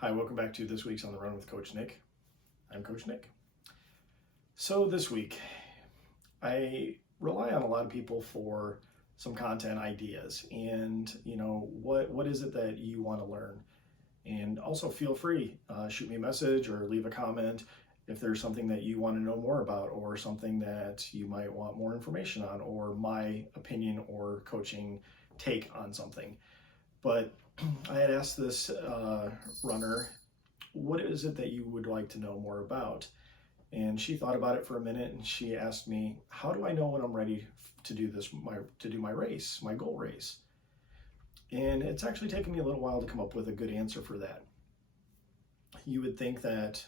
Hi, welcome back to this week's On the Run with Coach Nick. I'm Coach Nick. So this week, I rely on a lot of people for some content ideas and, what is it that you want to learn? And also feel free, shoot me a message or leave a comment if there's something that you want to know more about or something that you might want more information on or my opinion or coaching take on something. But I had asked this runner, what is it that you would like to know more about? And she thought about it for a minute and she asked me, how do I know when I'm ready to do my race, my goal race? And it's actually taken me a little while to come up with a good answer for that. You would think that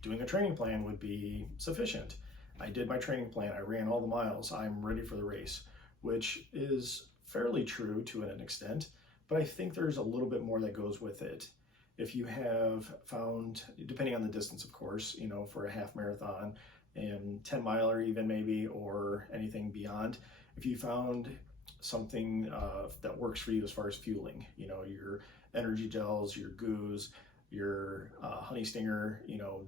doing a training plan would be sufficient. I did my training plan, I ran all the miles, I'm ready for the race, which is fairly true to an extent. But I think there's a little bit more that goes with it. If you have found, depending on the distance, of course, for a half marathon and 10 miler even maybe, or anything beyond, if you found something that works for you as far as fueling, your energy gels, your goos, your honey stinger,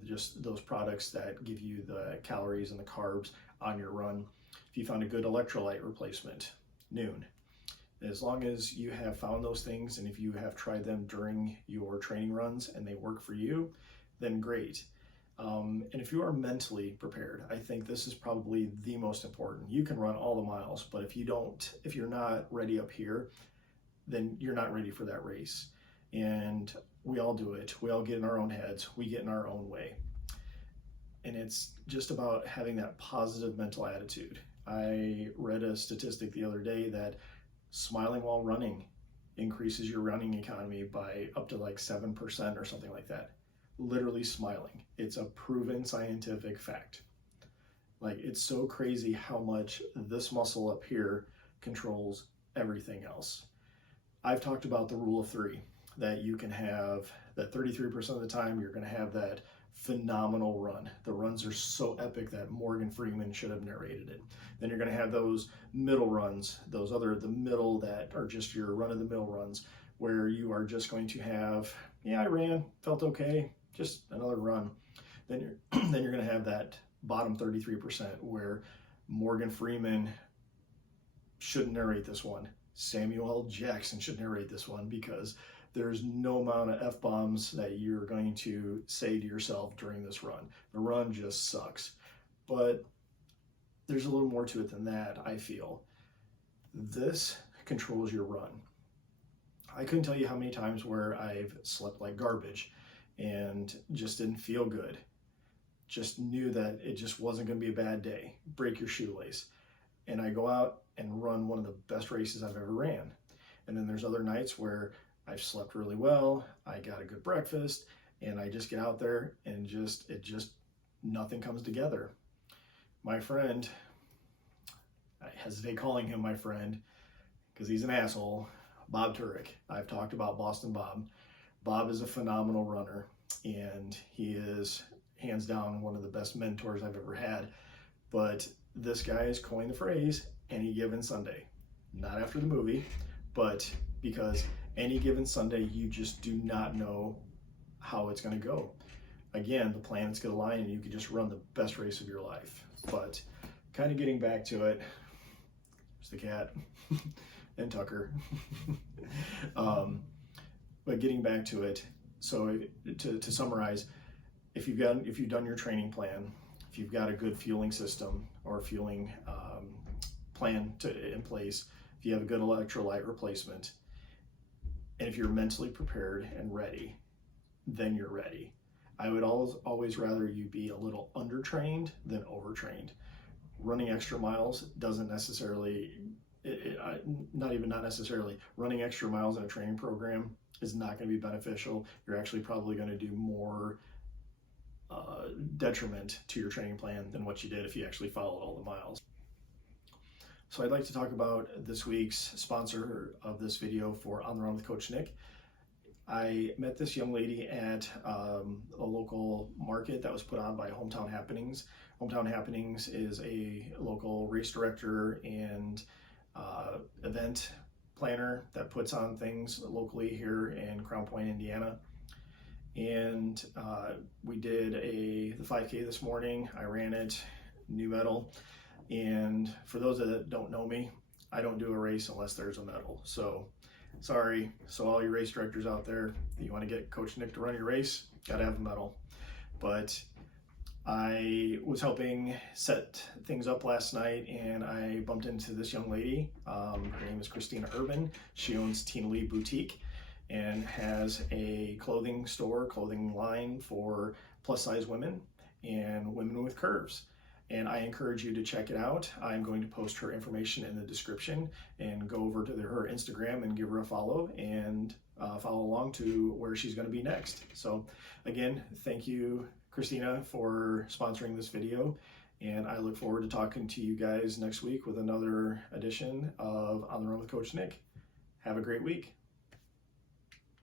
just those products that give you the calories and the carbs on your run. If you found a good electrolyte replacement, Nuun. As long as you have found those things and if you have tried them during your training runs and they work for you, then great. And if you are mentally prepared, I think this is probably the most important. You can run all the miles, but if you're not ready up here, then you're not ready for that race. And we all do it. We all get in our own heads. We get in our own way. And it's just about having that positive mental attitude. I read a statistic the other day that smiling while running increases your running economy by up to like 7% or something like that. Literally smiling. It's a proven scientific fact. Like, it's so crazy how much this muscle up here controls everything else. I've talked about the rule of three, that you can have that 33% of the time you're going to have that phenomenal run. The runs are so epic that Morgan Freeman should have narrated it. Then you're going to have those middle runs, the middle that are just your run-of-the-mill runs, where you are just going to have, yeah, I ran, felt okay, just another run. Then you're going to have that bottom 33% where Morgan Freeman shouldn't narrate this one. Samuel L. Jackson should narrate this one, because there's no amount of F-bombs that you're going to say to yourself during this run. The run just sucks. But there's a little more to it than that, I feel. This controls your run. I couldn't tell you how many times where I've slept like garbage and just didn't feel good. Just knew that it just wasn't going to be a bad day. Break your shoelace. And I go out and run one of the best races I've ever ran. And then there's other nights where I've slept really well, I got a good breakfast, and I just get out there and nothing comes together. My friend, I hesitate calling him my friend because he's an asshole, Bob Turek. I've talked about Boston Bob. Bob is a phenomenal runner, and he is hands down one of the best mentors I've ever had. But this guy has coined the phrase, any given Sunday. Not after the movie, but because any given Sunday, you just do not know how it's going to go. Again, the planets get aligned and you can just run the best race of your life. But kind of getting back to it, there's the cat and Tucker. But getting back to it, so to summarize, if you've done your training plan, if you've got a good fueling system or fueling plan in place, if you have a good electrolyte replacement, and if you're mentally prepared and ready, then you're ready. I would always rather you be a little undertrained than overtrained. Running extra miles doesn't necessarily, not necessarily, running extra miles in a training program is not going to be beneficial. You're actually probably going to do more detriment to your training plan than what you did if you actually followed all the miles. So I'd like to talk about this week's sponsor of this video for On the Run with Coach Nick. I met this young lady at a local market that was put on by Hometown Happenings. Hometown Happenings is a local race director and event planner that puts on things locally here in Crown Point, Indiana. And we did the 5K this morning. I ran it, new medal. And for those that don't know me, I don't do a race unless there's a medal. So sorry. So all you race directors out there, you want to get Coach Nick to run your race, got to have a medal. But I was helping set things up last night, and I bumped into this young lady. Her name is Christina Urban. She owns Tina Lee Boutique and has a clothing line for plus size women and women with curves. And I encourage you to check it out. I'm going to post her information in the description, and go over to her Instagram and give her a follow, and follow along to where she's going to be next. So again, thank you, Christina, for sponsoring this video, and I look forward to talking to you guys next week with another edition of On the Run with Coach Nick. Have a great week.